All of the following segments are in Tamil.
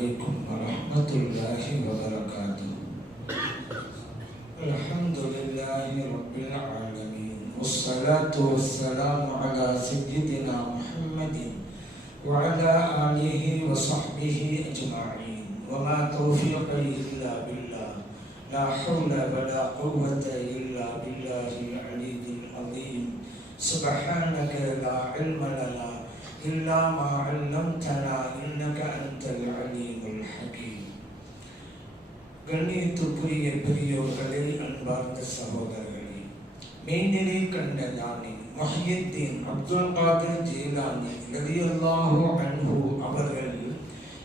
عليكم ورحمة الله وبركاته. الحمد لله رب العالمين، والصلاة والسلام على سيدنا محمد وعلى آله وصحبه أجمعين، وما توفيقي إلا بالله، لا حول ولا قوة إلا بالله العلي العظيم. سبحانك لا علم لنا إلا ما علمتنا إنك أنت العليم الحكيم. கண்ணியத்துக்குரிய பெரியோர்களே, அன்பார்ந்த சகோதரர்களே, மெய்நிலை கண்ட ஞானி முஹ்யித்தீன் அப்துல் காதிர் ஜீலானி ரலியல்லாஹு அன்ஹு அவர்கள்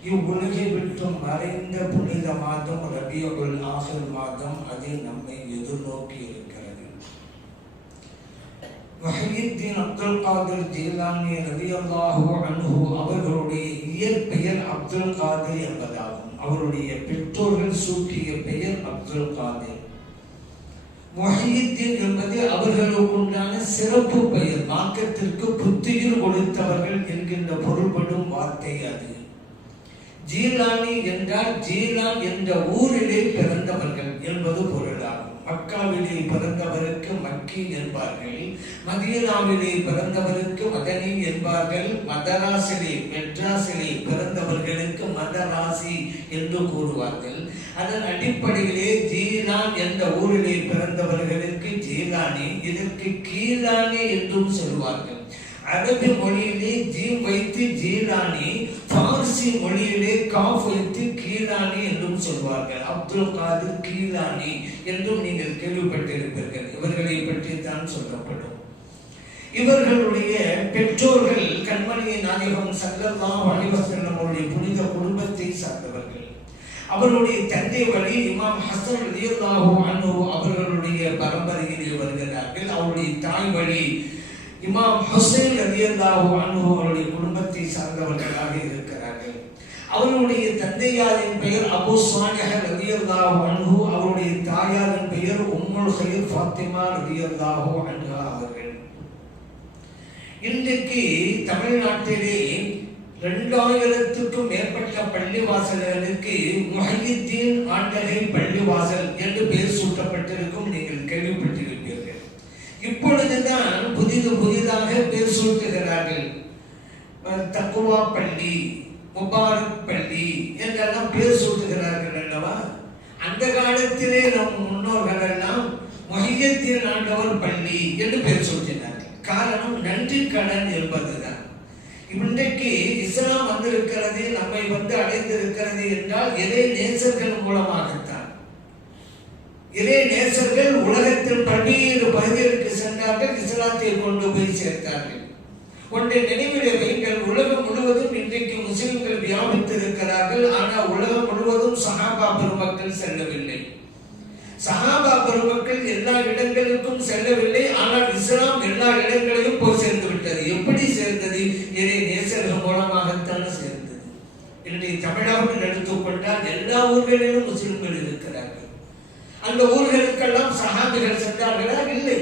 இவ்வுலகை விட்டு மறைந்த புனித மாதம் ரபியுல் ஆஹிர் மாதம் அது நம்மை எதிர்நோக்கி இருக்கிறது. முஹ்யித்தீன் அப்துல் காதிர் ஜீலானி ரலியல்லாஹு அன்ஹு அவர்களுடைய இயற்பெயர் அப்துல் காதிர் என்பதாகும். அவருடைய பெற்றோர்கள் சூட்டிய பெயர் அப்துல் காதிர். முஹ்யித்தீன் என்பது அவர்களுக்குண்டான சிறப்பு பெயர். மார்க்கத்திற்கு புத்துயிர் கொடுத்தவர்கள் என்கின்ற பொருள்படும் வார்த்தை அது. ஜீலானி என்றால் ஜீலான் என்ற ஊரிலே பிறந்தவர்கள் என்பது பொருளாகும். மக்காவிலே பிறந்தவருக்கு மக்கி என்பார்கள், மதீனாவிலே பிறந்தவருக்கு மதனி என்பார்கள், மதராசிலே மெட்ராஸிலே பிறந்தவர்களுக்கு மதராசி என்று கூறுவார்கள். அதன் அடிப்படையிலே ஜீலான் என்ற ஊரிலே பிறந்தவர்களுக்கு ஜீலானி, இதற்கு கீலானி என்றும் சொல்வார்கள். அரபி மொழியிலே ஜீம் வைத்து ஜீலானி, பார்சி மொழியிலே காஃப் வைத்து கீலானி என்றும் சொல்வார்கள். அப்துல் காதிர் கீலானி என்றும் நீங்கள் கேள்விப்பட்டிருப்பீர்கள். இவர்களை பற்றி தான் சொல்லப்படும். இவர்களுடைய பெற்றோர்கள் கண்மணி நாயகம் ஸல்லல்லாஹு அலைஹி வஸல்லம் அவருடைய புனித குடும்பத்தை சார்ந்தவர்கள். அவருடைய தந்தை வழி இமாம் ஹசன் ரலியல்லாஹு அன்ஹு அவர்களுடைய பரம்பரையிலே வருகிறார்கள். அவருடைய தாய் வழி இமாம் ஹுசைன் ரலியல்லாஹு அன்ஹு அவருடைய குடும்பத்தை சார்ந்தவர்களாக இருக்கிறார்கள். அவருடைய தந்தையாரின் பெயர் அபூ ஸாலிஹ் ரலியல்லாஹு அன்ஹு, அவருடைய தாயாரின் பெயர் உம்முல் ஹைர் ஃபாத்திமா ரலியல்லாஹு அன்ஹா அவர்கள். இன்றைக்கு தமிழ்நாட்டிலே 2000க்கும் மேற்பட்ட பள்ளிவாசல்களுக்கு முஹ்யித்தீன் ஆண்டகை பள்ளிவாசல் என்று பெயர் சூட்டப்பட்டிருக்கும். நீங்கள் கேள்விப்பட்டிருப்பீர்கள். இப்பொழுதுதான் புதிதாக பேர் சூட்டுகிறார்கள். தக்குவா பள்ளி, முபாரக் பள்ளி என்றெல்லாம் பேர் சூட்டுகிறார்கள் அல்லவா? அந்த காலத்திலே நம் முன்னோர்கள் எல்லாம் முஹ்யித்தீன் ஆண்டவர் பள்ளி என்று பேர் சூட்டினார்கள். காரணம் நன்றி கடன் என்பதுதான். இன்றைக்கு இஸ்லாம் வந்திருக்கிறது, நம்மை அடைந்திருக்கிறது என்றால் இறை நேசர்கள் மூலமாகத்தான். இறை நேசர்கள் உலகத்தில் பல்வேறு பகுதிகளுக்கு சென்றார்கள், இஸ்லாத்தை கொண்டு போய் சேர்த்தார்கள். ஒன்றை நினைவிலே வைங்கள், உலகம் முழுவதும் இன்றைக்கு முஸ்லிம்கள் வியாபித்திருக்கிறார்கள். ஆனால் உலகம் முழுவதும் சஹாபா பெருமக்கள் செல்லவில்லை. சஹாபா பெருமக்கள் எல்லா இடங்களுக்கும் செல்லவில்லை. ஆனால் இஸ்லாம் எல்லா இடங்களிலும் போய் சேர்ந்து விட்டது. எப்படி சேர்ந்தது? இறை நேசர்கள் மூலமாகத்தான் சேர்ந்தது. இன்றைய தமிழகம் எடுத்துக்கொண்டால் எல்லா ஊர்களிலும் முஸ்லிம்கள் இருக்கிறார்கள். அந்த ஊர்களுக்கெல்லாம் சஹாபிகள் சென்றார்களா? இல்லை.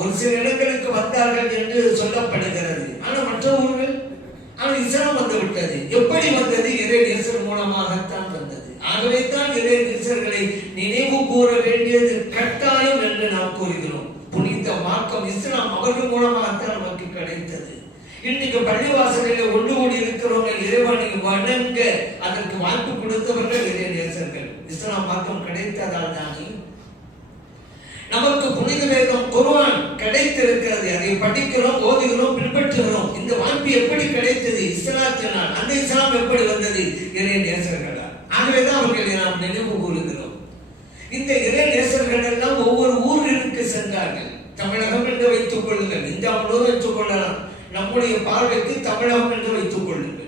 ஒரு சில இடங்களுக்கு வந்தார்கள் என்று சொல்லப்படுகிறது. ஆனால் மற்ற ஊர்கள் இஸ்லாம் வந்து விட்டது. எப்படி வந்தது? இறை நேசர் மூலமாகத்தான் வந்தது. ஆகவே தான் இறை நேசர்களை நினைவு கூற வேண்டியது கட்டாயம் என்று நாம் கூறுகிறோம். புனித மார்க்கம் இஸ்லாம் அவர்கள் மூலமாகத்தான் நமக்கு கிடைத்தது. இன்னைக்கு பள்ளிவாசலிலே ஒன்று கூடி இருக்கிறவங்க இறைவனை வணங்க அதற்கு வாய்ப்பு கொடுத்தவர்கள் இறை நேசர்கள். இஸ்லாம் மார்க்கம் கிடைத்ததால் தானே நமக்கு புனித வேதம் குர்ஆன் கிடைத்திருக்கிறது. அதை படிக்கிறோம், ஓதுகிறோம், பின்பற்றுகிறோம். இந்த வாய்ப்பு எப்படி கிடைத்தது? இஸ்லாத்தினால். அந்த இஸ்லாம் எப்படி வந்தது? இறை நேசர்களால். ஆகவேதான் அவர்களை நாம் நினைவு கூறுகிறோம். இந்த இறை நேசர்கள் எல்லாம் ஒவ்வொரு ஊருக்கு சென்றார்கள். தமிழகம் என்று வைத்துக் கொள்ளுங்கள், இந்தியா முழுவதும் வைத்துக் கொள்ளலாம். நம்முடைய பார்வைக்கு தமிழகம் என்று வைத்துக் கொள்ளுங்கள்.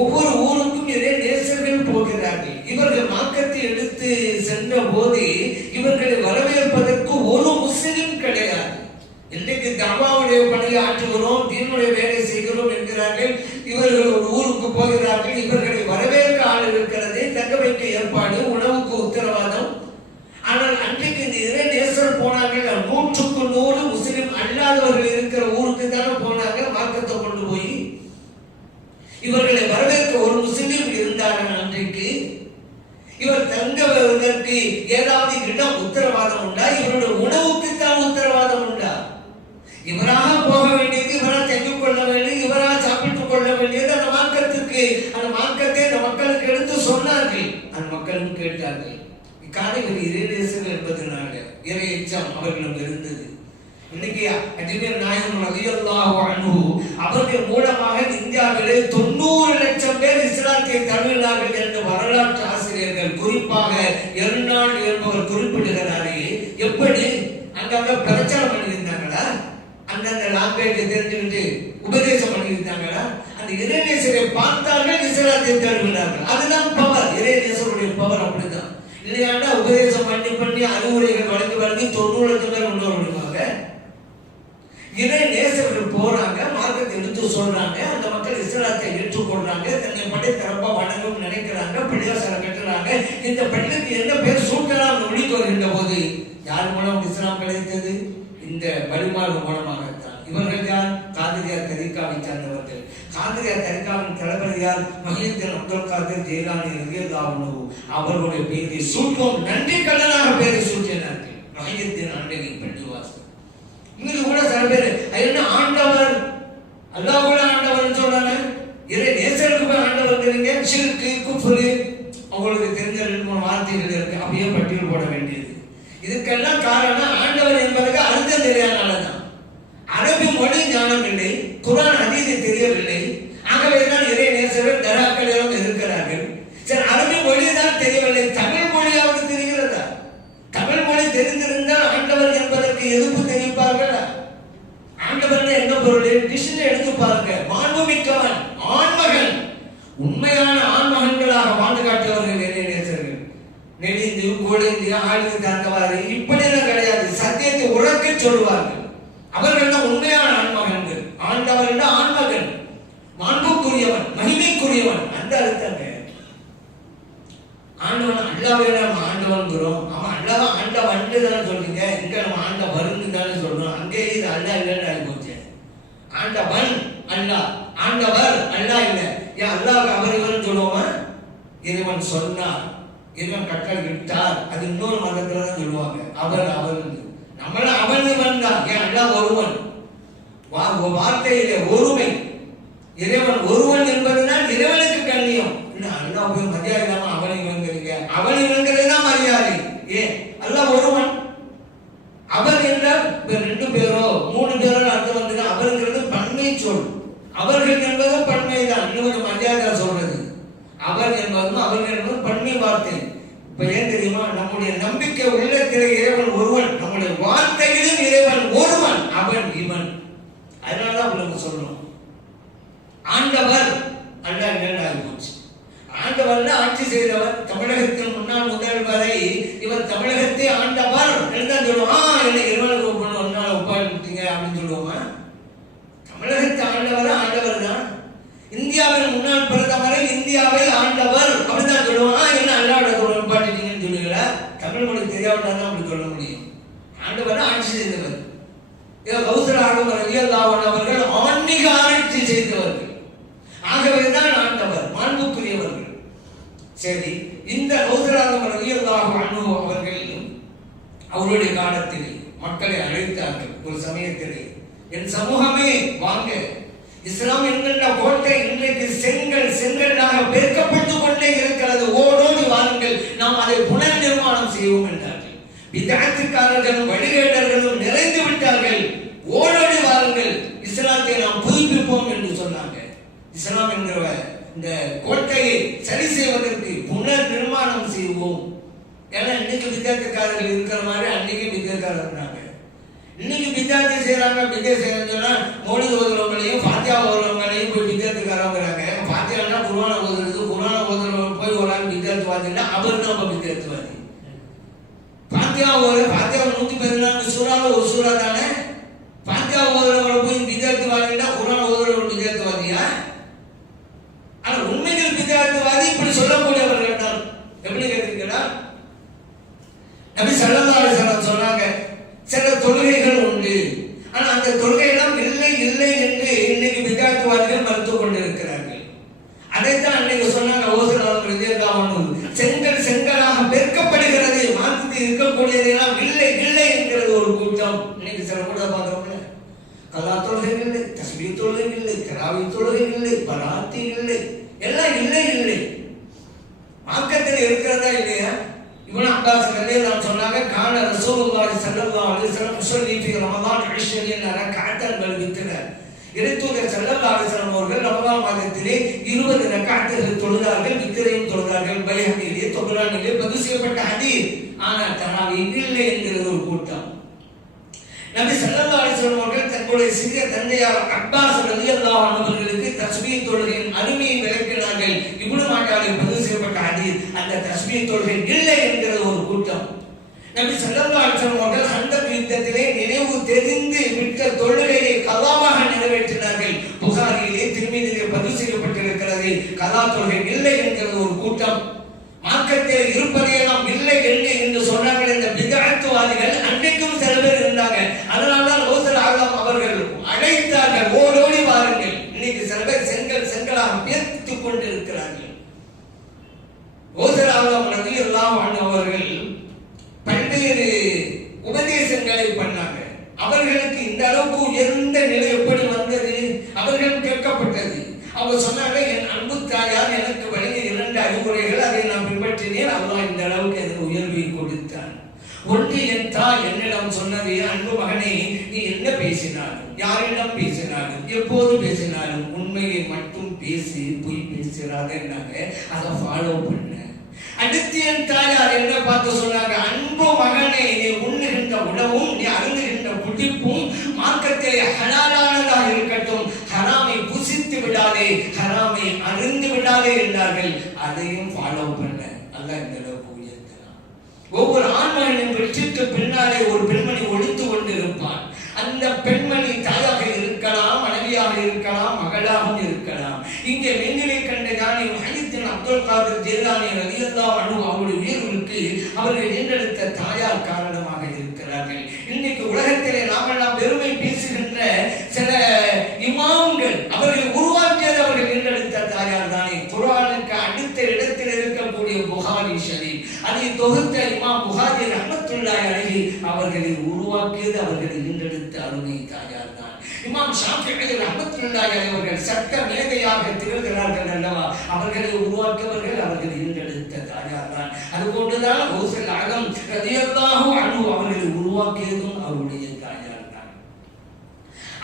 ஒவ்வொரு ஊருக்கும் இறை நேசர்கள் போகிறார்கள். இவர்கள் மார்க்கத்தை எடுத்து சென்ற போது இவர்களை வரவேற்பதற்கு ஒரு முஸ்லிம் கிடையாது. இன்றைக்கு தவாவுடைய பணியை ஆற்றுகிறோம், தீனுடைய வேலை செய்கிறோம் என்கிறார்கள். இவர்கள் ஒரு ஊருக்கு போகிறார்கள். இவர்களை வரவேற்க ஆள் இருக்கிறது, தங்க வைக்க ஏற்பாடு, உணவுக்கு உத்தரவாதம். ஆனால் அன்றைக்கு இந்த இறை நேசர் போனார்கள். 100க்கு 100 முஸ்லிம் அல்லாதவர்கள் இருக்கிற ஊருக்கு தானே போனாங்க மார்க்கத்தை கொண்டு போய். இவர்களை வரவேற்க ஒரு முஸ்லிம் இருந்தார்கள். பிறகு அந்த மார்க்கத்தை அந்த மக்களுக்கு எடுத்து சொன்னார்கள். அந்த மக்களும் கேட்டார்கள். இக்காலையில் இறைநேசர்கள் என்பதனால இறை எச்சம் அவர்களும் இருந்தது. இன்னைக்கு அஜ்மீர் நாயகம் ரலியல்லாஹு அன்ஹு அவர்கள் மூலமாக இந்தியாவிலே 90 லட்சம் பேர் இஸ்லாத்தை தழுவினார்கள் என்று வரலாற்று ஆசிரியர்கள் குறிப்பாக எர்னால்ட் என்பவர் குறிப்பிடுகிறாரே. எப்படி அங்கங்க பிரச்சாரம் பண்ணியிருந்தாங்களா? அந்தந்த லாங்குவேஜை தெரிஞ்சுக்கிட்டு உபதேசம் பண்ணியிருந்தாங்களா? அந்த இறைநேசரை பார்த்தார்கள், இஸ்லாத்தை தழுவினார்கள். அதுதான் பவர். இறைநேசருடைய பவர் அப்படிதான். இல்லையாண்டா உபதேசம் பண்ணி அறிவுரைகள் வழங்கி 90 லட்சம் பேர் கொண்டு வருவாங்க. இறை நேசர்கள் போறாங்க, மார்க்கத்தை எடுத்து சொல்றாங்க, அந்த மக்கள் இஸ்லாத்தை ஏற்றுக்கொள்றாங்க, தன்னை படி தரப்பா வணங்கும் நினைக்கிறாங்க, பள்ளிவாசலை கட்டுறாங்க. இந்த பள்ளிக்கு என்ன பேர் சூட்டலாம் முடித்து வருகின்ற போது யார் மூலம் இஸ்லாம் கிடைத்தது? இந்த வழிமாறு மூலமாகத்தான். இவர்கள் யார்? காதிரியார் தரிகாவை சார்ந்தவர்கள். காதிரியார் தரிகாவின் தளபதி யார்? மஹீத்தீன் அப்துல் காதிர் ஜெயிலானி ரலியல்லாஹு அன்ஹு. அவர்களுடைய பெயரை சூட்டுவோம், நன்றி கடனாக பெயரை சூட்டினார்கள். மஹீத்தீன் ஆண்டகை பள்ளிவாசல். இங்க கூட சில பேர் என்ன ஆண்டவர், அல்லாஹ் கூட ஆண்டவர் சொல்றாங்க. இறை நேசருக்கு போய் ஆண்டவர்ங்கிறீங்க. ஷிர்க், குஃப்ர், உங்களுக்கு தெரிஞ்ச 2-3 வார்த்தைகள் இருக்கு. அப்படியே பட்டியல் போட வேண்டியது. இதுக்கெல்லாம் காரணம் ஆண்டவர் என்பதற்கு அர்த்தம் தெரியாதனாலதான். அரபி மொழி ஞானம் இல்லை, குர்ஆன் ஹதீஸை தெரியவில்லை. ஆகவேதான் இறை நேசர்கள் தராக்களிடம் இருக்கிறார்கள். சரி, அரபி மொழி தான் தெரியவில்லை, தமிழ் மொழியாவது தெரிகிறதா? தமிழ் மொழி தெரிந்திருந்தால் ஆண்டவர் என்பதற்கு எதிர்ப்பு தெரிவிப்பார்கள். ஆண்டவர் என்ன பொருள்? டிஷன் எடுத்து பாருங்க. மாண்புமிக்கவன், ஆண்மகன், உண்மையான ஆண்மகன்களாக வாழ்ந்து காட்டியவர்கள் இறை நேசர்கள். நெடிந்து கொழுந்து ஆழ்ந்து தந்தவாறு இப்படியெல்லாம் கிடையாது. சத்தியத்தை உறக்க சொல்லுவார்கள். அவர்கள் தான் உண்மையான ஆண்மகன்கள். ஆண்டவர் ஆண்மகன், மாண்புக்குரியவன், மகிமைக்குரியவன். அந்த அர்த்தங்க. ஆண்டவன் அல்லாவே நம்ம ஆண்டவன்கிறோம். அவன் அல்லாவ ஆண்டவன் தானே சொல்றீங்க. இங்க நம்ம ஆண்டவன் தானே சொல்றோம். அங்கே இது அல்லா இல்லைன்னு போச்சு. ஆண்டவன் அல்லா, ஆண்டவர் அல்லா இல்லை. ஏன் அல்லாவுக்கு அவர் இவன் சொல்லுவோமா? இறைவன் சொன்னார், இறைவன் கட்டளை விட்டார். அது இன்னொரு மதத்துல தான் சொல்லுவாங்க. அவர் அவர் நம்மள அவன் இவன் தான். ஏன் அல்லா ஒருவன். வார்த்தையிலே ஒருமை. இறைவன் ஒருவன் என்பதுதான் இறைவனுக்கு கண்ணியம். அல்லா போய் மரியாதை இல்லாம அவனை இவங்கிறீங்க. அவன் இவங்கிறதுதான் மரியாதை. ஏன் அல்லாஹ் ஒருவன். அவர் என்றால் 2 பேரோ 3 பேரோ அர்த்தம் வந்து அவருங்கிறது பன்மை சொல். அவர்கள் என்பது பன்மைதான். இன்னும் கொஞ்சம் மரியாதை சொல்றது. அவர் என்பதும் அவர்கள் என்பதும் பன்மை வார்த்தை. இப்ப ஏன் தெரியுமா? நம்முடைய நம்பிக்கை உள்ளத்திலே இறைவன் ஒருவன், நம்முடைய வார்த்தையிலும் இறைவன் ஒருவன், அவன் இவன். அதனாலதான் உங்களுக்கு சொல்றோம் ஆண்டவர் அல்ல என்னன்னு போச்சு. ஆண்டவர் ஆட்சி செய்தவர். தமிழகத்தில் முன்னாள் முதல்வரை இவர் தமிழகத்தை ஆண்டவர் என்று சொல்லுவோம். இறைவனுக்கு ஒன்னால ஒப்பாடுத்தீங்க அப்படின்னு சொல்லுவோமா? தமிழகத்தை ஆண்டவர் ஆண்டவர் தான். இந்தியாவின் முன்னாள் பிரதமரை இந்தியாவை ஆண்டவர் அப்படிதான் சொல்லுவோம். என்ன அல்லாட ஒப்பாட்டீங்கன்னு சொல்லுங்களா? தமிழ் மொழி தெரியாவிட்டாதான் அப்படி சொல்ல முடியும். ஆண்டவர் ஆட்சி செய்தவர். கௌசர் ஆண்டவர் ரலியல்லாஹு அன்ஹு அவர்கள் ஆன்மீக ஆட்சி செய்தவர்கள். ஆகவேதான் ஆண்டவர், மாண்புக்குரியவர்கள். சரி, இந்த கௌசர் ஆண்டவர் ரலியல்லாஹு அன்ஹு அவர்கள் அவருடைய காலத்தில் மக்களை அழைத்தார்கள். ஒரு சமயத்திலே, என் சமூகமே வாங்க, இஸ்லாம் என்கின்ற கோட்டை இன்றைக்கு செங்கல்லாக பெருக்கப்பட்டுக் கொண்டே இருக்கிறது. ஓடோடி வாருங்கள், நாம் அதை புனர் நிர்மாணம் செய்வோம் என்றார்கள். விதஅத்துக்காரர்களும் வழிகேடர்களும் நிறைந்து விட்டார்கள். ஓடோடி வாருங்கள், இஸ்லாத்தை நாம் புதுப்பிப்போம் என்று சொன்னாங்க. இஸ்லாம் என்கிற இந்த கோட்டையை சரி செய்வதற்கு புனர் நிர்மாணம் செய்வோம். ஏன்னா இன்னைக்கு வித்தியாசக்காரர்கள் இருக்கிற மாதிரி அன்னைக்கு வித்தியாசக்காரர் இருந்தாங்க. இன்னைக்கு வித்தியாசத்தை செய்யறாங்க. வித்தியாசம் செய்யறதுன்னு சொன்னா மௌலித் ஓதுறவங்களையும் ஃபாத்தியா ஓதுறவங்களையும் போய் வித்தியாசக்காரங்கிறாங்க. ஃபாத்தியானா குர்ஆனை ஓதுறது, குர்ஆனை ஓதுறவங்க போய் ஒரு ஆள் வித்தியாசவாதின்னா அவர் தான் வித்தியாசவாதி. ஃபாத்தியா ஓதுற ஃபாத்தியா 114 சூறால ஒரு சூறா தானே. ஃபாத்தியா ஓதுறவங்களை போய் வித்தியாசவாதின்னா குர்ஆன் ஓதுறவங்க வித்தியாசவாதியா? ஆனா உண்மைகள் வித்தியாசவாதி இப்படி சொல்லக்கூடியவர்கள் தான். எப்படி கேட்கிறீங்களா? நபி ஸல்லல்லாஹு அலைஹி வஸல்லம் சொன்னாங்க, சில தொழுகைகள் உண்டு, ஆனா அந்த தொழுகையெல்லாம் இல்லை இல்லை என்று இன்னைக்கு வித்தியாசவாதிகள் மறுத்துக் கொண்டிருக்கிறார்கள். அதைத்தான் அன்னைக்கு சொன்னாங்க. செங்கலாக பெருக்கப்படுகிறது, மாற்றத்தில் இருக்கக்கூடியதெல்லாம் இல்லை இல்லை என்கிறது ஒரு கூட்டம். இன்னைக்கு சில கூட பார்க்கிறோம்ல, கலா தொழுகை இல்லை, தஸ்பீஹ் தொழுகை இல்லை, தராவீஹ் தொழுகை இல்லை, பராத்தி இல்லை, எல்லாம் இல்லை இல்லை. மார்க்கத்தில் இருக்கிறதா இல்லையா? இப்னு அப்பாஸ் ரலியல்லாஹு சொன்னாங்க, கான ரசூலுல்லாஹி ஸல்லல்லாஹு அலைஹி வஸல்லம் யுஸல்லி ஃபீ ரமதான் 20 ரக்அத்தன் வல் வித்ர. இறைத்தூதர் ஸல்லல்லாஹு அலைஹி வஸல்லம் அவர்கள் ரமதான் மாதத்திலே 20 ரக்அத்துகள் தொழுதார்கள், வித்ரையும் தொழுதார்கள். பைஹகியிலே தபரானிலே பதிவு செய்யப்பட்ட ஹதீஸ். ஆனால் தராவீஹ் இல்லை என்கிறது ஒரு கூட்டம். நபி ஸல்லல்லாஹு அலைஹி வஸல்லம் அவர்கள் தங்களுடைய சிறிய தந்தையார் அப்பாஸ் ரலியல்லாஹு அன்ஹு அவர்களுக்கு தஸ்பீஹ் தொழுகையின் அருமையை விளக்கினார்கள். இப்னு மாஜாவில் பதிவு செய்யப்பட்ட ஹதீஸ். அந்த தஸ்பீஹ் தொழுகை இல்லை என்கிறது ஒரு கூட்டம். நபி ஸல்லல்லாஹு அலைஹி வஸல்லம் அவர்கள் ஹந்தக் யுத்தத்திலே நினைவு தெரிந்து விட்ட தொழுகையை கலாவாக நிறைவேற்றினார்கள். புகாரியிலே திருமீதியிலே பதிவு செய்யப்பட்டிருக்கிறது. கலா தொழுகை இல்லை என்கிறது ஒரு கூட்டம். மார்க்கத்தில் இருப்பதையெல்லாம் இல்லை இல்லை என்று சொன்னார்கள் இந்த பிதஅத்வாதிகள். அன்றைக்கும் சில பேர் இருந்தாங்க. அதனால்தான் கௌஸுல் ஆலம் அவர்கள் அழைத்தார்கள், ஓடோடி வாருங்கள். இன்னைக்கு சில பேர் செங்கலாக பேர்த்துக் கொண்டிருக்கிறார்கள். கௌஸுல் ஆலம் ரலியல்லாஹு அன்ஹு அவர்கள் பல்வேறு உபதேசங்களை பண்ணாங்க. அவர்களுக்கு இந்த அளவுக்கு உயர்ந்த நிலை எப்படி வந்தது? அவர்கள் கேட்கப்பட்டது. அவங்க சொன்னாங்க, என் அன்பு தாயார் எனக்கு வழங்கிய 2 அறிவுரைகள், அதை நான் பின்பற்றினேன். அல்லாஹ் இந்த அளவுக்கு எனக்கு உயர்வை கொடுத்தான். ஒன்று, என் தாய் என்னிடம் சொன்னது, அன்பு மகனே, நீ என்ன பேசினாலும், யாரிடம் பேசினாலும், எப்போது பேசினாலும் உண்மையை மட்டும் பேசி, பொய் பேசுறாத. அதை ஃபாலோ பண்ண. அடுத்து என் தாயார் என்ன பார்த்து சொன்னாங்க, அன்பு மகனே, நீ உண்ணுகின்ற உணவும் நீ அருந்துகின்ற குடிப்பும் மார்க்கத்திலே ஹலாலானதாக இருக்கட்டும், ஹராமை புசித்து விடாதே, ஹராமை அருந்து விடாதே என்றார்கள். அதையும் ஃபாலோ பண்ண. அல்லாஹ் இந்த அளவுக்கு உயர்த்தலாம். ஒவ்வொரு ஆண்மகனின் வெற்றிக்கு பின்னாலே ஒரு பெண்மணி ஒளித்து கொண்டிருப்பான். அந்த பெண்மணி தாயாக இருக்கலாம், மனைவியாக இருக்கலாம், மகளாகவும் இருக்கலாம். இங்கே வெண்ணிலை கண்ட ஞானி முஹையீன் அப்துல் காதிர் ஜீலானி ரலியல்லாஹு அன்ஹு அவருடைய உயிருக்கு அவர்கள் ஈன்றெடுத்த தாயார் காரணமாக இருக்கிறார்கள். இன்னைக்கு உலகத்திலே நாமெல்லாம் பெருமை பேசுகின்ற சில இமாம்கள், அவர்கள் உருவாக்கியது அவர்கள் ஈன்றெடுத்த தாயார் தானே. குர்ஆனுக்கு அடுத்த இடத்தில் இருக்கக்கூடிய புகாரி ஷரீஃப், அதை தொகுத்த இமாம் புகாரி ரஹ்மத்துல்லாஹி அலைஹி அவர்களை உருவாக்கியது அவர்களை ஈன்றெடுத்த அருமை தாயார் தான். இமாம் ஷாஃபிஈ ரஹ்மத்துல்லாஹி அலைஹி அவர்கள் சட்ட மேதையாக திகழ்கிறார்கள் அல்லவா, அவர்களை உருவாக்கியவர்கள் அவர்கள் ஈன்றெடுத்த தாயார் தான். அதுபோன்றுதான் கௌஸுல் ஆலம் ரலியல்லாஹு அன்ஹு அவர்களை உருவாக்கியதும் அவருடைய தாயார் தான்.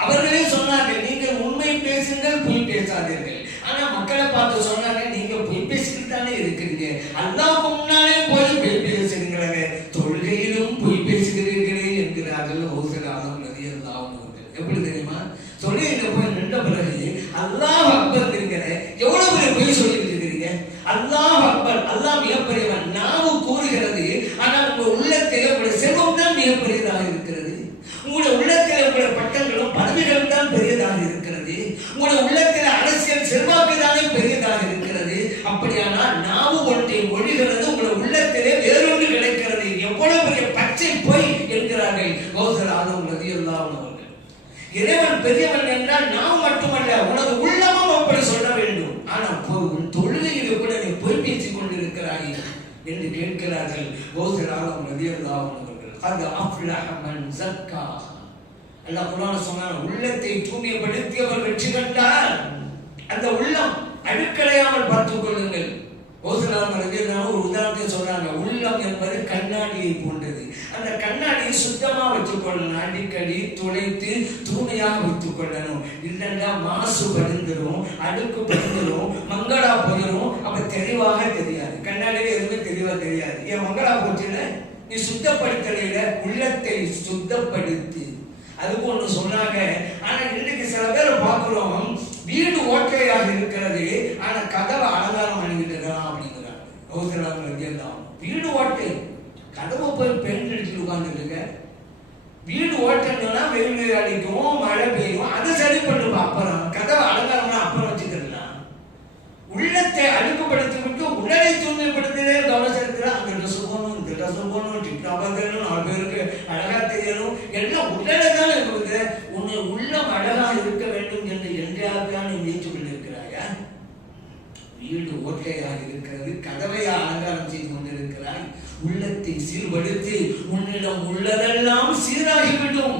அவர்களே சொன்னார்கள், நீங்கள் உண்மை பேசுங்கள், பொய் பேசாதீர்கள். ஆனா மக்களை பார்த்து சொன்னாங்க, நீங்க பொய் பேசிக்கிட்டு தானே இருக்கிறீங்க, அல்லாஹ்வுக்கு முன்னாலே பொய் பேசுகிறீங்களே, தொழுகையிலும் பொய் பேசுகிறீர்களே என்கிறார்கள் கௌஸுல் ஆலம் ரலியல்லாஹு அன்ஹு. எப்படி தெரியுமா? தொழுகையில போய் நின்ற பிறகு அல்லாஹ் அக்பர் இருக்கிற எவ்வளவு பெரிய பொய் சொல்லிட்டு இருக்கிறீங்க. அல்லாஹ் அக்பர், அல்லாஹ் மிகப்பெரியவன் நாவு கூறுகிறது. ஆனால் உங்க உள்ளத்திலே உங்களுடைய செல்வம் தான் மிகப்பெரியதாக இருக்கிறது. உங்களுடைய உள்ளத்திலே உங்களுடைய பட்டங்களும் பதவிகளும் தான் பெரியதாக இருக்கிறது. உங்களுடைய உள்ளத்திலே அரசியல் செல்வாக்கு தானே பெரியதாக இருக்கிறது. அப்படியானால் நாவு ஒன்றை ஒழிகிறது, உங்களுடைய உள்ளத்திலே வேறொன்று கிடைக்கிறது. எவ்வளவு பெரிய பச்சை பொய் என்கிறார்கள் கௌஸுல் ஆலம் ரலியல்லாஹு அன்ஹு அவர்கள். இறைவன் பெரியவன் என்றால் நாம் மட்டுமல்ல, உனது உள்ளமும் அப்படி சொல்ல வேண்டும். ஆனால் தொழுகையில் கூட நீ பொய் பேசிக் கொண்டிருக்கிறாய் என்று கேட்கிறார்கள் கௌஸுல் ஆலம் ரலியல்லாஹு அன்ஹு அவர்கள். கத் அஃப்லஹ மன் ஸக்காஹா. அல்லாஹ் குர்ஆன் சொன்னான், உள்ளத்தை தூய்மைப்படுத்தியவர் வெற்றி கண்டார். அந்த உள்ளம் அழுக்கடையாமல் பார்த்துக் கொள்ளுங்கள். கௌஸுல் ஆலம் ரலியல்லாஹு ஒரு உதாரணத்தை சொல்றாங்க. உள்ளம் என்பது கண்ணாடியை போன்றது. அந்த கண்ணாடியை சுத்தமா வைத்துக் கொள்ளணும், அடிக்கடி துடைத்து தூய்மையாக வைத்துக் கொள்ளணும். இல்லைன்னா மாசு படிந்துரும், அழுக்கு படிந்துரும், மங்களா போயிடும். அப்ப தெளிவாக தெரியாது. கண்ணாடியில எதுவுமே தெளிவா தெரியாது. ஏன் மங்களா போச்சுல, நீ சுத்தப்படுத்தலையில உள்ளத்தை சுத்தப்படுத்தி. அதுக்கு ஒண்ணு சொன்னாங்க. ஆனா இன்னைக்கு சில பேரை பார்க்கிறோம், வீடு ஓட்டையாக இருக்கிறது, ஆனா கதவை அலங்காரம் பண்ணிக்கிட்டு இருக்கலாம் அப்படிங்கிறாங்க கௌஸுல் ஆலம் ரலியல்லாஹு. வீடு ஓட்டை, கதவை போய் பெயிண்ட் அடிச்சுட்டு உட்கார்ந்துருக்க. வீடு ஓட்டணும்னா வெயில் அடிக்கும், மழை பெய்யும், அதை சரி பண்ணுவா. அப்புறம் கதவை அலங்காரம்னா அப்புறம் வச்சுக்கலாம். உள்ளத்தை அழுக்குப்படுத்தி விட்டு உடலை தூய்மைப்படுத்தவே கவனம் செலுத்துறா. அந்த ட்ரெஸ் போகணும், இந்த ட்ரெஸ் போகணும், டிப்டாப்பா தெரியணும், 4 பேருக்கு அழகா தெரியணும், எல்லாம் உடலை தான் இருக்குது. உன்னை உள்ளம் அழகா இருக்க வேண்டும் என்று என்றால்தான் நீ முயற்சி பண்ணிருக்கிறாயா? வீடு ஓட்டையாக இருக்கிறது, கதவை அலங்காரம் செய்து கொண்டிருக்கிறாய். உள்ளத்தை சீர்படுத்தி உன்னிடம் உள்ளதெல்லாம் சீராகிவிடும்.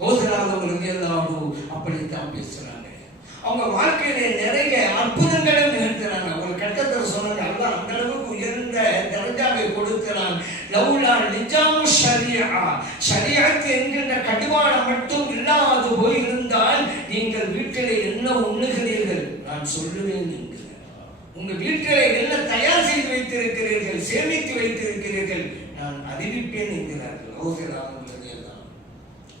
கௌஸுல் ஆலம் ரலியல்லாஹு அப்படித்தான் பேசுறாங்க. அவங்க வாழ்க்கையில நிறைய அற்புதங்களை நிகழ்த்தினாங்க. ஒரு கட்டத்தில் சொன்னாங்க, அல்லாஹ் அந்த அளவுக்கு உயர்ந்த தரஜாவை கொடுக்கிறான். லவுலா நிஜாம் ஷரியா, ஷரியத் என்கின்ற கடிவாளம் மட்டும் இல்லாது போயிருந்தால் நீங்கள் வீட்டிலே என்ன உண்ணுகிறீர்கள் நான் சொல்லுவேன் என்கிறார். உங்க வீட்டிலே என்ன தயார் செய்து வைத்திருக்கிறீர்கள், சேமித்து வைத்திருக்கிறீர்கள் நான் அறிவிப்பேன் என்கிறார்கள். எல்லாம்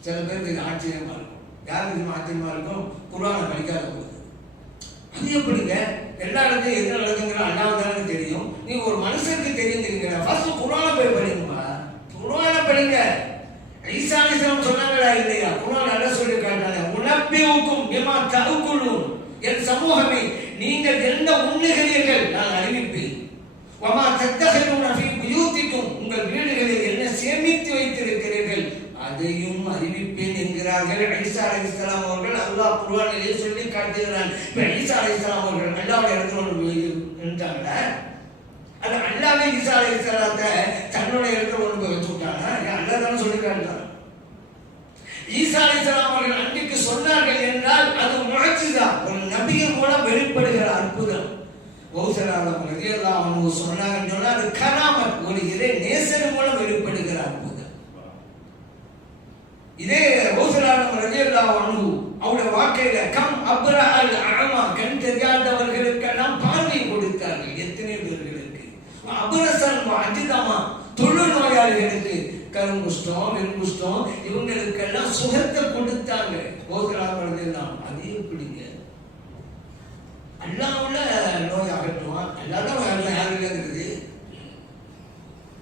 சில பேருக்கு இது ஆச்சரியமா இருக்கும். யாருக்கு ஆச்சரியமா இருக்கும்? குர்ஆனை படிக்காத போது அது எப்படிங்க எல்லா இடத்தையும் எது நடக்குங்கிற அண்ணாவதானே தெரியும். நீங்க ஒரு மனுஷனுக்கு தெரியுங்கிறீங்க, ஃபர்ஸ்ட் குர்ஆனை போய் படிங்கம்மா. குர்ஆனை படிங்க. ஈசா அலைஹிஸ்ஸலாம் சொன்னாங்களா இல்லையா? குர்ஆன் நல்லா சொல்லி காட்டாங்க, உனப்பியுக்கும் பிமா தஅகுலூன், என் சமூகமே நீங்கள் என்ன உண்ணுகிறீர்கள் நான் அறிவிப்பேன். வமா தத்தஹிலூன ஃபீ புயூதிக்கும், உங்கள் வீடுகளில் என்ன சேமித்து வைத்திருக்கிறீர்கள் அதையும் அறிவிப்பேன் என்கிறார்கள் ஈசா அலைஹிஸ்ஸலாம் அவர்கள். அல்லாஹ் குர்ஆனிலே சொல்லி காட்டுகிறான். இப்ப ஈசா அலைஹிஸ்ஸலாம் அவர்கள் அல்லாஹ்வுடைய இடத்துல இருந்தாங்க. அது அல்லாஹ்வே ஈசா அலைஹிஸ்ஸலாத்தை தன்னோட இடத்துல கொண்டு வச்சு விட்டாங்க. அல்லாஹ் தானே சொல்லி காட்டுறான். ஈசா அலைஹிஸ்ஸலாம் அவர்கள் அன்றைக்கு சொன்னார்கள் என்றால் அது முஅஜிஸா, ஒரு நபியின் மூலம் வெளிப்படுகிற அற்புதம். கௌசலாலம் ரலியல்லாஹு அன்ஹு சொன்னாங்கன்னு சொன்னா அது கராமத், ஒரு இறை நேசர் மூலம் வெளிப்படுகிற அற்புதம். இதே கௌசலாலம் ரலியல்லாஹு அன்ஹு அவருடைய வாழ்க்கையில கம் அப்ரஹல் அஅமா, கண் தெரியாதவர்களுக்கெல்லாம் பார்வை கொடுத்தார்கள். எத்தனை பேர்களுக்கு? அபரசன் அஜிதமா, தொழு நோயாளிகளுக்கு கருங்குஷ்டம் வெண்குஷ்டம் இவங்களுக்கெல்லாம் சுகத்தை கொடுத்தாங்க. கௌசலாலம் ரலியல்லாஹு. அது எப்படிங்க? அல்லாஹ்வுல நோய் அகற்றுவான். அல்லாஹ் யாருக்கு இருக்குது?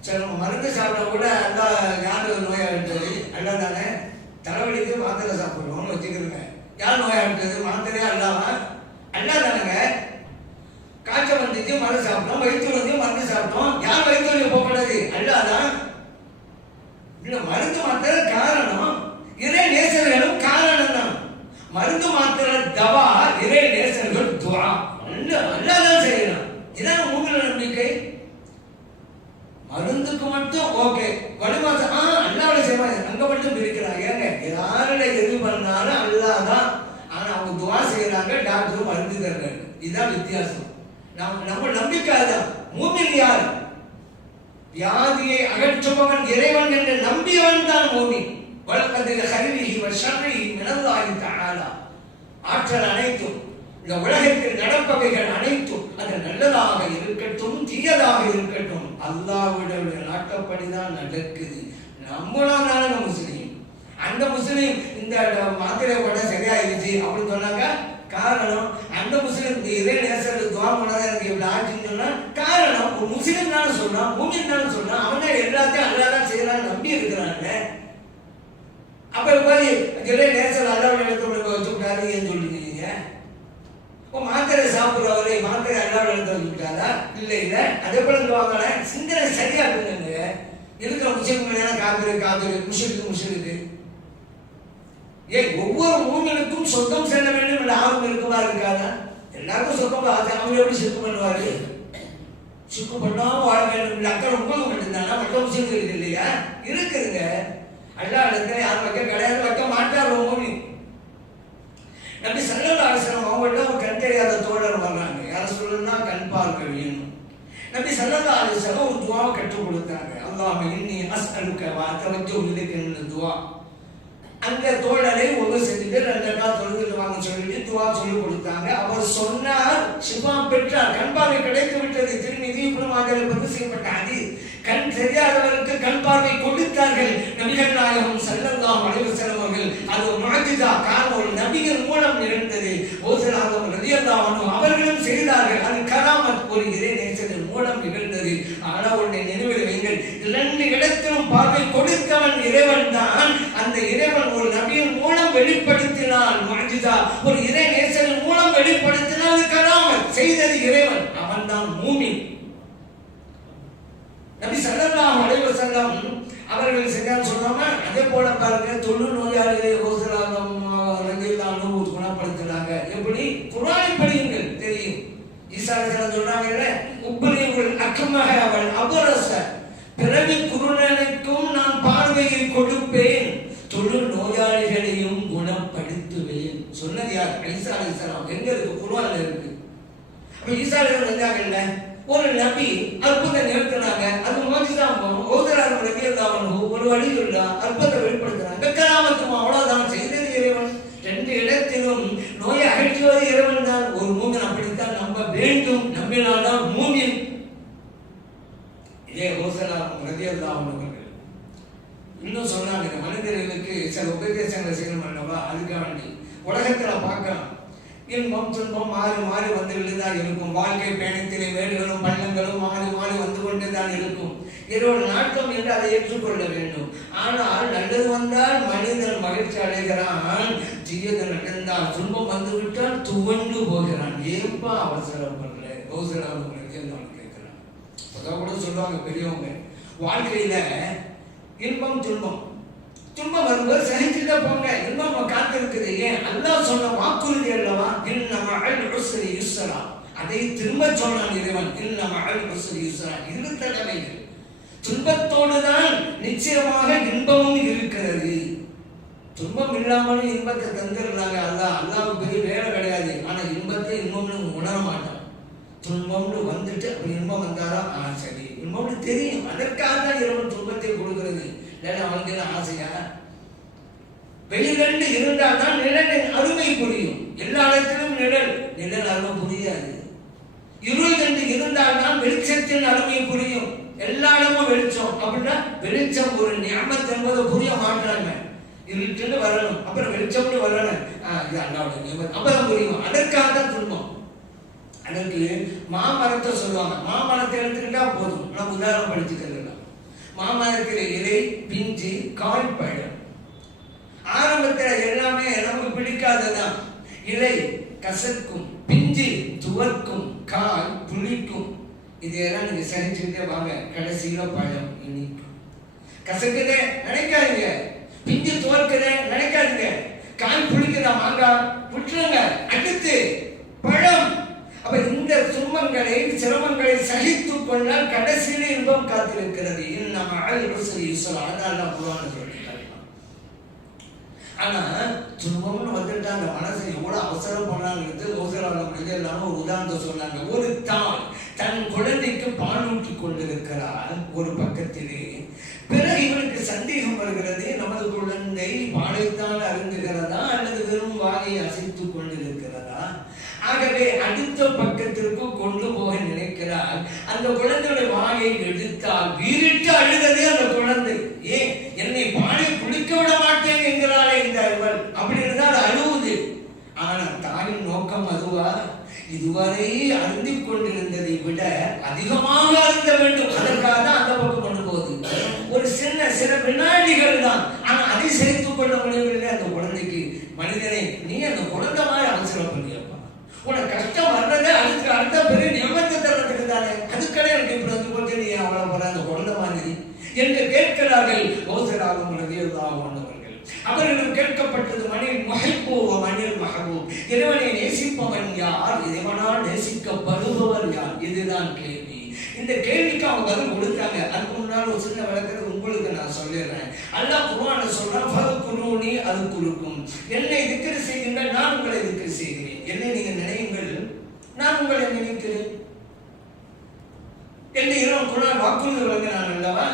சில மருந்து சாப்பிட்டா கூட அல்லாஹ் யாரு நோய் அகற்றுறது? அல்லாஹ் தானே. தலைவலிக்கு மாத்திரை சாப்பிடுவோம்னு வச்சுக்கிறேங்க, யார் நோய் அகற்றுறது? மாத்திரையா அல்லாஹ்? அல்லாஹ் தானேங்க. காய்ச்சல் வந்துச்சு மருந்து சாப்பிட்டோம், வயிற்று வந்து மருந்து சாப்பிட்டோம், யார் வயிற்று வலி போகக்கூடாது? அல்லாஹ் தான். இல்ல மருந்து மாத்திரை காரணம், இறை நேசர்களும் காரணம் தான். மருந்து மாத்திரை தவா, இறை நேசர்கள் துஆ. அல்லாஹ் தான் செய்யலாம். இதான் உங்களோட நம்பிக்கை. மருந்துக்கு மட்டும் ஓகே, வழிமாசம் அல்லாஹ்வுடைய சேவை அங்க மட்டும் பிரிக்கிறாங்க. ஏங்க யாரோட எது பண்ணாலும் அல்லாஹ் தான். ஆனா அவங்க துஆ செய்யறாங்க, டாக்டர் மருந்து தர்றாங்க. இதுதான் வித்தியாசம். நம்ம நம்பிக்கை தான். மூமின் யார்? வியாதியை அகற்றுபவன் இறைவன் என்று நம்பியவன் தான் மூமின். வலகதில் ஹைரிஹி வ ஷர்ரிஹி மினல்லாஹி தஆலா. ஆற்றல் அனைத்தும், இந்த உலகத்தில் நடப்பவைகள் அனைத்தும், அது நல்லதாக இருக்கட்டும் தீயதாக இருக்கட்டும், அல்லாஹ்வுடைய நாட்டப்படிதான் நடக்குது. நம்மளாம் தானே முஸ்லீம். அந்த முஸ்லீம் இந்த மாத்திரை கூட சரியாயிருச்சு அப்படின்னு சொன்னாங்க. காரணம் அந்த முஸ்லீம் இதே நேசருக்கு துவா பண்ணாதான் எனக்கு இப்படி ஆச்சுன்னு சொன்னா காரணம் ஒரு முஸ்லீம் தானே சொல்றான், மூமின் தானே சொல்றான். அவங்க எல்லாத்தையும் அல்லாஹ் தான் செய்யறான்னு நம்பி இருக்கிறாங்க. அப்ப போய் இதே நேசர் அல்லாஹ் இடத்துல வச்சு விட்டாரு ஏன்னு சொல்லிருக்கீங்க? மாத்திரை சாப்பிடுறவரை மாத்திரை அல்லாஹ் இடத்துல வச்சு விட்டாரா? இல்ல இல்ல. அதே போல வாங்கல சிந்தனை சரியா இருக்குங்க. இருக்கிற முஸ்லிம்கள் காத்திரு முஷிருக்கு. ஏன் ஒவ்வொரு மூமினுக்கும் சொர்க்கம் செல்ல வேண்டும் என்ற ஆர்வம் இருக்குமா இருக்காதா? எல்லாருக்கும் சொர்க்கம் ஆசை. அவங்க எப்படி சிக்கு பண்ணுவாரு? சிக்கு பண்ணாம வாழ வேண்டும் அக்கறை உங்களுக்கு மட்டும்தானா? மற்ற முஸ்லிம்களுக்கு இல்லையா? இருக்குதுங்க. அல்லாஹ் இடத்துல யாரும் வைக்க கிடையாது, வைக்க மாட்டார் மூமி. நபி ஸல்லல்லாஹு அலைஹி வஸல்லம் அவங்கள்ட்ட ஒரு கண் தெரியாத தோழர் வர்றாங்க. யார சொல்லணும்னா கண் பார்வை வேணும். நபி ஸல்லல்லாஹு அலைஹி வஸல்லம் ஒரு துஆவை கற்றுக் கொடுத்தாங்க. அல்லாஹும்ம இன்னி அஸ்அலுக வ அத்தவஜ்ஜஹு இலைக என்ற துஆ. அந்த தோழரை ஒன்று செஞ்சுட்டு 2 நாள் தொழுதுட்டு வாங்க சொல்லிட்டு துஆ சொல்லி கொடுத்தாங்க. அவர் சொன்னார், ஷிஃபா பெற்றார், கண் பார்வை கிடைத்து விட்டது. திருமிதி இப்னு மாஜாஹ்ல பதிவு செய்யப்பட்ட ஹதீஸ். கண் தெரியாதவருக்கு கண் பார்வை கொடுத்தார்கள் நபிகள் நாயகம் ஸல்லல்லாஹு அலைஹி வஸல்லம் அவர்கள். அது ஒரு முஅஜிஸா, காரணம் ஒரு நபியின் மூலம் நிகழ்ந்தது. ஓசலாகம் ரலியல்லாஹு அன்ஹு அவர்களும் செய்தார்கள். அது கராமத், ஒரு இறை நேசரின் மூலம் நிகழ்ந்தது. ஆனால் ஒன்றை நினைவில் வைங்கள், 2 இடத்திலும் பார்வை கொடுத்தவன் இறைவன் தான். அந்த இறைவன் ஒரு நபியின் மூலம் வெளிப்படுத்தினால் முஅஜிஸா, ஒரு இறை நேசரின் மூலம் வெளிப்படுத்தினால் கராமத். செய்தது இறைவன், அவன் தான் மூமின். நபி ஸல்லல்லாஹு அலைஹி வஸல்லம் அவர்கள் செஞ்சான்னு சொன்னாங்க. அதே போல பாருங்க, தொழு நோயாளிகளை ஓசலாகம் ரலியல்லாஹு குணப்படுத்தினாங்க. எப்படி? குர்ஆனை படியுங்கள் தெரியும். ஈசா அலைஹிஸ்ஸலாம் சொன்னாங்கல்ல, உப்ரியுல் அக்மஹ வல் அபரஸ, பிறவி குருடனுக்கும் நான் பார்வையை கொடுப்பேன், தொழு நோயாளிகளையும் குணப்படுத்துவேன். சொன்னது யார்? ஈசா அலைஹிஸ்ஸலாம் எங்க இருக்கு? குர்ஆன்ல இருக்கு. அப்ப ஈசா அலைஹிஸ்ஸலாம் இருந்தாங்கல்ல, ஒரு நபி அற்புதம் நிகழ்த்தினாங்க, அது மோஜிசா போகும். ஓதரார் ரலியல்லாஹு ஒரு வழியுள்ள அற்புதத்தை வெளிப்படுத்துறாங்க, கராமத்தும் அவ்வளவுதான் செய்தது இறைவன். ரெண்டு இடத்திலும் நோயை அகற்றுவது இறைவன் தான். ஒரு மூமின் அப்படித்தான் நம்ப வேண்டும், நம்பினால்தான் மூமின். இதே ஓசரார் ரலியல்லாஹு அவர்கள் இன்னும் சொன்னாங்க, மனிதர்களுக்கு சில உபதேசங்களை செய்யணும் அல்லவா, அதுக்காக வேண்டி உலகத்துல பார்க்கலாம் இன்பம் துன்பம் மாறி மாறி வந்துதான் இருக்கும். வாழ்க்கை பயணத்திலே மேடுகளும் பள்ளங்களும் மாறி மாறி வந்து கொண்டுதான் இருக்கும். இதோட நாட்டம் என்று அதை ஏற்றுக்கொள்ள வேண்டும். ஆனால் நல்லது வந்தால் மனிதன் மகிழ்ச்சி அடைகிறான், தீயது நடந்தால் துன்பம் வந்துவிட்டால் துவண்டு போகிறான். ஏன்பா அவசரப்படல? அவசரம் கேட்கிறான். அதான் கூட சொல்லுவாங்க பெரியவங்க, வாழ்க்கையில இன்பம் துன்பம் துன்பம் வரும்போது சகிச்சுதான் போங்க, இன்பம் காத்திருக்குது. ஏன்? அல்லாஹ் சொன்ன வாக்குறுதி அல்லவா, இன்ன மஅல் உஸ்ரி யுஸ்ரா. அதை திரும்ப சொன்னான் இறைவன், இன்ன மஅல் உஸ்ரி யுஸ்ரா. இரு தடவைகள் துன்பத்தோடு தான் நிச்சயமாக இன்பமும் இருக்கிறது. துன்பம் இல்லாமலும் இன்பத்தை தந்துடுறாங்க அல்லாஹ். அல்லாஹ்வுக்கு பெரிய வேலை கிடையாது. ஆனா இன்பத்தை இன்பம்னு உணர மாட்டான். துன்பம்னு வந்துட்டு அப்படி இன்பம் வந்தாரா, சரி இன்பம்னு தெரியும், அதற்காக தான் இறைவன் துன்பத்தை கொடுக்கிறது. அவனுக்கு என்ன ஆசையா? வெளியிலிருந்து இருந்தால் தான் நிழலின் அருமை புரியும். எல்லா இடத்திலும் நிழல் அருமை புரியாது. இருள் என்று இருந்தால் தான் வெளிச்சத்தின் அருமை புரியும். எல்லா இடமும் வெளிச்சம் அப்படின்னா வெளிச்சம் ஒரு நியமத் என்பதை புரிய மாட்டாங்க. இருட்டுன்னு வரணும், அப்புறம் வெளிச்சம்னு வரணும், இது அல்லாவுடைய நியமத், அப்புறம் புரியும். அதற்காக தான் துன்பம். அதற்கு மாமரத்தை சொல்லுவாங்க. மாமரத்தை எடுத்துக்கிட்டா போதும், நான் உதாரணம் படிச்சுக்கிறேன். மாமரத்தில் இலை, பிஞ்சு, காய், பழம். ஆரம்பத்தில் எல்லாமே நமக்கு பிடிக்காததான். இலை கசக்கும், பிஞ்சு துவர்க்கும், காய் புளிக்கும். இதெல்லாம் நீங்க சகிச்சுட்டே வாங்க, கடைசியில பழம் இனிக்கும். கசக்குதே நினைக்காதீங்க, பிஞ்சு துவர்க்குதே நினைக்காதீங்க, காய் புளிக்குதா மாங்காய் விட்டுருங்க, அடுத்து பழம். அப்ப இந்த துன்பங்களை சிரமங்களை சகித்துக் கொண்டால் கடைசியில இன்பம் காத்திருக்கிறது. இன்னம அல் உஸ்ரி யுஸ்ரா. அதான் குர்ஆன் சொல்லிட்டாங்க. ஆனா துன்பம்னு வந்துட்டாங்க, மனசு எவ்வளவு அவசரம் பண்ணாங்கிறது அவசரம் ஒரு உதாரணத்தை சொன்னாங்க. ஒரு தாய் தன் குழந்தைக்கு பாலூட்டி கொண்டிருக்கிறார் ஒரு பக்கத்திலே. பிறகு இவனுக்கு சந்தேகம் வருகிறது, நமது குழந்தை பாலைத்தான் அருந்துகிறதா அல்லது வெறும் வாயை அசைத்துக் கொண்டிருக்கிறதா? ஆகவே அடுத்த பக்கத்திற்கு கொண்டு போக நினைக்கிறார். அந்த குழந்தையுடைய வாயை எடுத்தால் வீறிட்டு அழுததே அந்த குழந்தை. ஏன்? என்னை பாலை குளிக்க விட மாட்டேன் என்கிறாளே இந்த இவள், அப்படி இருந்தால் அழுவுது. ஆனா தாயின் நோக்கம் அதுவா? இதுவரை அருந்திக் கொண்டிருந்ததை விட அதிகமாக அருந்த வேண்டும், அதற்காக தான் அந்த பக்கம் கொண்டு போகுது. ஒரு சில வினாடிகள் தான், ஆனா அதை செலுத்திக் கொள்ள முடியவில்லை அந்த குழந்தைக்கு. மனிதனை நீ அந்த குழந்தை மாதிரி அவசரப்படியப்பா, உனக்கு கஷ்டம் வர்றதே அதுக்கு அடுத்த பெரிய நியமத்தை தரத்துக்கு தானே, அதுக்கடை எனக்கு இப்படி வந்து போட்டு நீ அவளை போற அந்த குழந்தை மாதிரி என்று கேட்கிறார்கள். ஓசராகும் ரலியல்லாஹு அவர்களும் கேட்கப்பட்டது, மனில் முஹிப்பு வ மனில் மஹபூப். இறைவனை நேசிப்பவன் யார், இறைவனால் நேசிக்கப்படுபவர் யார்? இதுதான் கேள்வி. இந்த கேள்விக்கு அவங்க பதில் கொடுத்தாங்க. அதுக்கு முன்னால் ஒரு சின்ன விளக்கத்தை உங்களுக்கு நான் சொல்லிடுறேன். அல்லாஹ் குர்ஆன்ல சொல்றான், ஃபதுகுரூனி அதுகுருக்கும். என்னை திக்ர் செய்யுங்கள், நான் உங்களை திக்ர் செய்கிறேன். என்னை நீங்க நினையுங்கள், நான் உங்களை நினைக்கிறேன். என்ன இறைவன் குர்ஆன் வாக்குறுதி வழங்கினான் அல்லவா?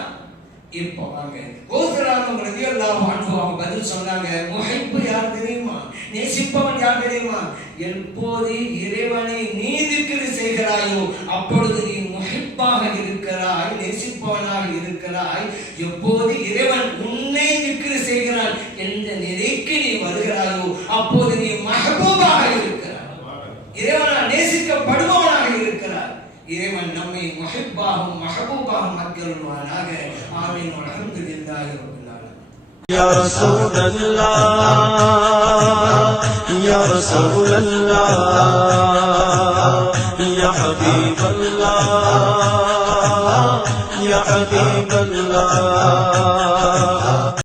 இப்போ வாங்க, ஓசராகும் ரலியல்லாஹு அன்ஹு அவங்க பதில் சொன்னாங்க. முஹிப்பு யார் தெரியுமா? நேசிப்பவன் யார் தெரியுமா? எப்போது இறைவனை நீ திக்ர் செய்கிறாயோ அப்பொழுது நீ முஹிப்பாக இருக்கிறாய், நேசிப்பவனாக இருக்கிறாய். எப்போது இறைவன் உன்னை திக்ர் செய்கிறான் என்ற நிலைக்கு நீ வருகிறாயோ அப்போது நீ மஹபூபாக இருக்கிறாய், இறைவனால் நேசிக்கப்படுபவனாக இருக்கிறாய். இறைவன் நம்மை முஹிப்பாகவும் மஹபூபாகவும் ஆக்கியருள்வானாக. ஆமீன். அல்ஹம்துலில்லாஹி ரப்பில் ஆலமீன். யா ரசூலல்லாஹ் யா ரசூலல்லாஹ் யா ஹபீபல்லாஹ் யா ஹபீபல்லாஹ்